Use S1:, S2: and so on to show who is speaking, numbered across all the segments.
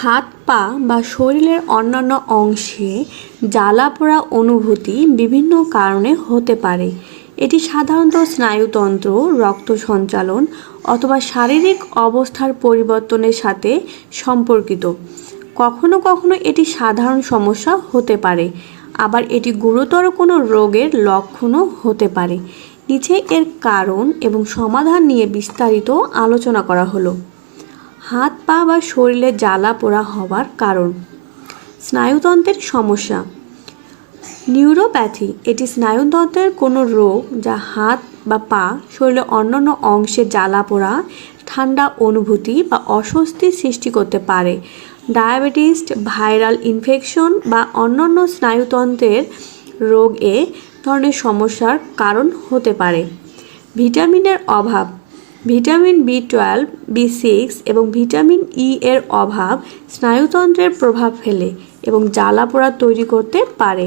S1: হাত, পা বা শরীরের অন্যান্য অংশে জ্বালাপোড়া অনুভূতি বিভিন্ন কারণে হতে পারে। এটি সাধারণত স্নায়ুতন্ত্র, রক্ত সঞ্চালন অথবা শারীরিক অবস্থার পরিবর্তনের সাথে সম্পর্কিত। কখনো কখনো এটি সাধারণ সমস্যা হতে পারে, আবার এটি গুরুতর কোনো রোগের লক্ষণও হতে পারে। নিচে এর কারণ এবং সমাধান নিয়ে বিস্তারিত আলোচনা করা হলো। হাত পা বা শরীরে জ্বালা পোড়া হওয়ার কারণ। স্নায়ুতন্ত্রের সমস্যা। নিউরোপ্যাথি, এটি স্নায়ুতন্ত্রের কোনো রোগ যা হাত বা পা, শরীরের অন্যান্য অংশে জ্বালা পোড়া, ঠান্ডা অনুভূতি বা অস্বস্তি সৃষ্টি করতে পারে। ডায়াবেটিস, ভাইরাল ইনফেকশন বা অন্যান্য স্নায়ুতন্ত্রের রোগ এ ধরনের সমস্যার কারণ হতে পারে। ভিটামিনের অভাব। Vitamin B twelve, B six এবং ভিটামিন ই এর অভাব স্নায়ুতন্ত্রের প্রভাব ফেলে এবং জ্বালাপোড়া তৈরি করতে পারে।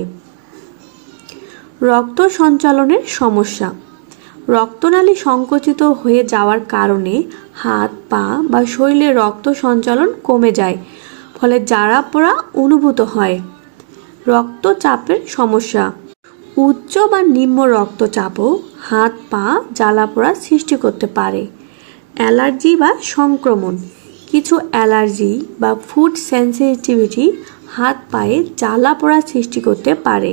S1: রক্ত সঞ্চালনের সমস্যা। রক্তনালী সংকুচিত হয়ে যাওয়ার কারণে হাত, পা বা শরীরে রক্ত সঞ্চালন কমে যায়, ফলে জ্বালা পোড়া অনুভূত হয়। রক্তচাপের সমস্যা। উচ্চ বা নিম্ন রক্তচাপও হাত, পা জ্বালাপোড়া সৃষ্টি করতে পারে। অ্যালার্জি বা সংক্রমণ। কিছু অ্যালার্জি বা ফুড সেন্সিটিভিটি হাত পায়ে জ্বালাপোড়া সৃষ্টি করতে পারে।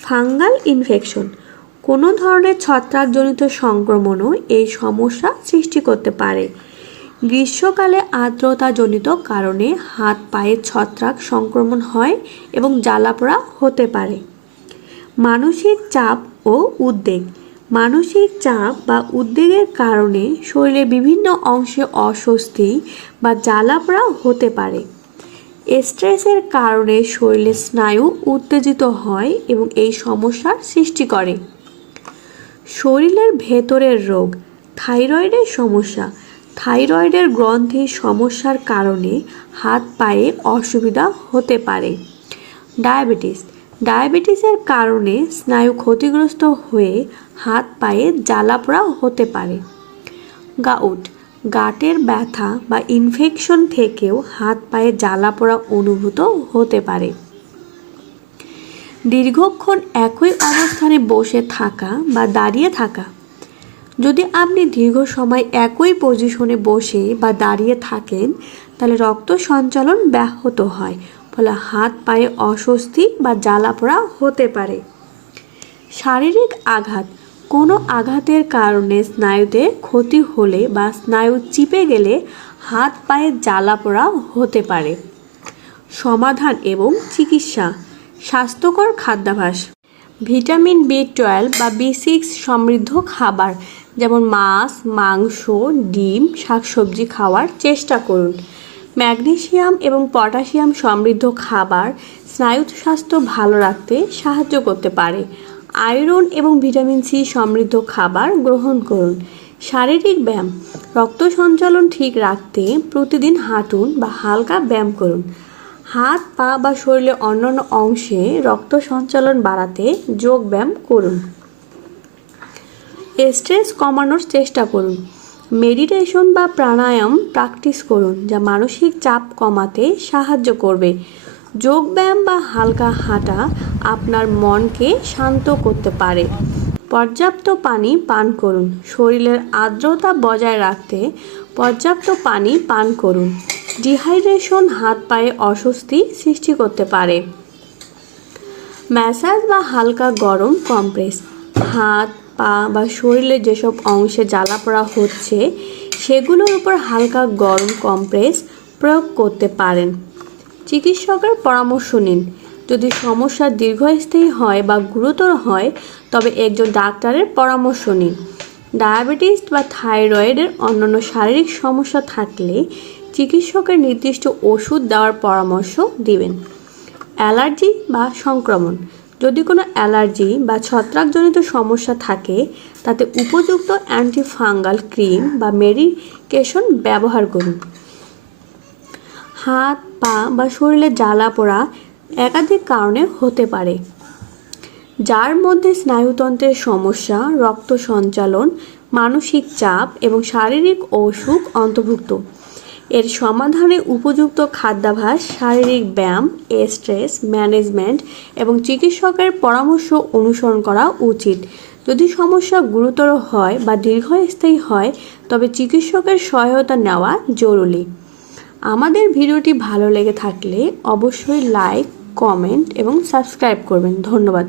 S1: Fungal infection. কোনো ধরনের ছত্রাকজনিত সংক্রমণও এই সমস্যা সৃষ্টি করতে পারে। গ্রীষ্মকালে আর্দ্রতাজনিত কারণে হাত পায়ে ছত্রাক সংক্রমণ হয় এবং জ্বালাপোড়া হতে পারে। মানসিক চাপ ও উদ্বেগ। মানসিক চাপ বা উদ্বেগের কারণে শরীরের বিভিন্ন অংশে অস্বস্তি বা জ্বালাপড়া হতে পারে। স্ট্রেসের কারণে শরীরের স্নায়ু উত্তেজিত হয় এবং এই সমস্যার সৃষ্টি করে। শরীরের ভেতরের রোগ, থাইরয়েডের সমস্যা, থাইরয়েডের গ্রন্থির সমস্যার কারণে হাত পায়ে অসুবিধা হতে পারে। ডায়াবেটিস ডায়াবেটিসের কারণে স্নায়ু ক্ষতিগ্রস্ত হয়ে হাত পায়ে জ্বালাপোড়া হতে পারে। গাউট, গাটের ব্যথা বা ইনফেকশন থেকেও হাত পায়ে জ্বালাপোড়া অনুভূত হতে পারে। দীর্ঘক্ষণ একই অবস্থানে বসে থাকা বা দাঁড়িয়ে থাকা। যদি আপনি দীর্ঘ সময় একই পজিশনে বসে বা দাঁড়িয়ে থাকেন, তাহলে রক্ত সঞ্চালন ব্যাহত হয় ফলে হাত, পায়ে অস্বস্তি বা জ্বালাপোড়া হতে পারে। শারীরিক আঘাত, কোনো আঘাতের কারণে স্নায়ুতে ক্ষতি হলে বা স্নায়ু চিপে গেলে হাত, পায়ে জ্বালাপোড়া হতে পারে। সমাধান এবং চিকিৎসা, স্বাস্থ্যকর খাদ্যাভাস, ভিটামিন বি টুয়েলভ বা বি সিক্স সমৃদ্ধ খাবার, যেমন মাছ, মাংস, ডিম, শাকসবজি খাওয়ার চেষ্টা করুন। ম্যাগনেসিয়াম এবং পটাশিয়াম সমৃদ্ধ খাবার স্নায়ু স্বাস্থ্য ভালো রাখতে সাহায্য করতে পারে। আয়রন এবং ভিটামিন সি সমৃদ্ধ খাবার গ্রহণ করুন। শারীরিক ব্যায়াম, রক্ত সঞ্চালন ঠিক রাখতে প্রতিদিন হাঁটুন বা হালকা ব্যায়াম করুন। হাত, পা বা শরীরের অন্যান্য অংশে রক্ত সঞ্চালন বাড়াতে যোগ ব্যায়াম করুন। স্ট্রেস কমানোর চেষ্টা করুন। মেডিটেশন বা প্রাণায়াম প্র্যাকটিস করুন, যা মানসিক চাপ কমাতে সাহায্য করবে। যোগব্যায়াম বা হালকা হাঁটা আপনার মনকে শান্ত করতে পারে। পর্যাপ্ত পানি পান করুন, শরীরের আর্দ্রতা বজায় রাখতে পর্যাপ্ত পানি পান করুন। ডিহাইড্রেশন হাত পায়ে অস্বস্তি সৃষ্টি করতে পারে। ম্যাসাজ বা হালকা গরম কম্প্রেস, হাত পা বা শরীরের যেসব অংশে জ্বালাপোড়া হচ্ছে, সেগুলোর উপর হালকা গরম কম্প্রেস প্রয়োগ করতে পারেন। চিকিৎসকের পরামর্শ নিন। যদি সমস্যা দীর্ঘস্থায়ী হয় বা গুরুতর হয়, তবে একজন ডাক্তারের পরামর্শ নিন। ডায়াবেটিস বা থাইরয়েডের অন্যান্য শারীরিক সমস্যা থাকলে চিকিৎসকের নির্দিষ্ট ওষুধ দেওয়ার পরামর্শ দিবেন। অ্যালার্জি বা সংক্রমণ যদি কোনো অ্যালার্জি বা ছত্রাকজনিত সমস্যা থাকে, তাতে উপযুক্ত অ্যান্টিফাঙ্গাল ক্রিম বা মেডিকেশন ব্যবহার করুন। হাত, পা বা শরীরে জ্বালা পোড়া একাধিক কারণে হতে পারে, যার মধ্যে স্নায়ুতন্ত্রের সমস্যা, রক্ত সঞ্চালন, মানসিক চাপ এবং শারীরিক অসুখ অন্তর্ভুক্ত। এর সমাধানে উপযুক্ত খাদ্যাভ্যাস শারীরিক ব্যায়াম স্ট্রেস, ম্যানেজমেন্ট এবং চিকিৎসকের পরামর্শ অনুসরণ করা উচিত। যদি সমস্যা গুরুতর হয় বা দীর্ঘস্থায়ী হয়, তবে চিকিৎসকের সহায়তা নেওয়া জরুরি। আমাদের ভিডিওটি ভালো লেগে থাকলে অবশ্যই লাইক, কমেন্ট এবং সাবস্ক্রাইব করবেন। ধন্যবাদ।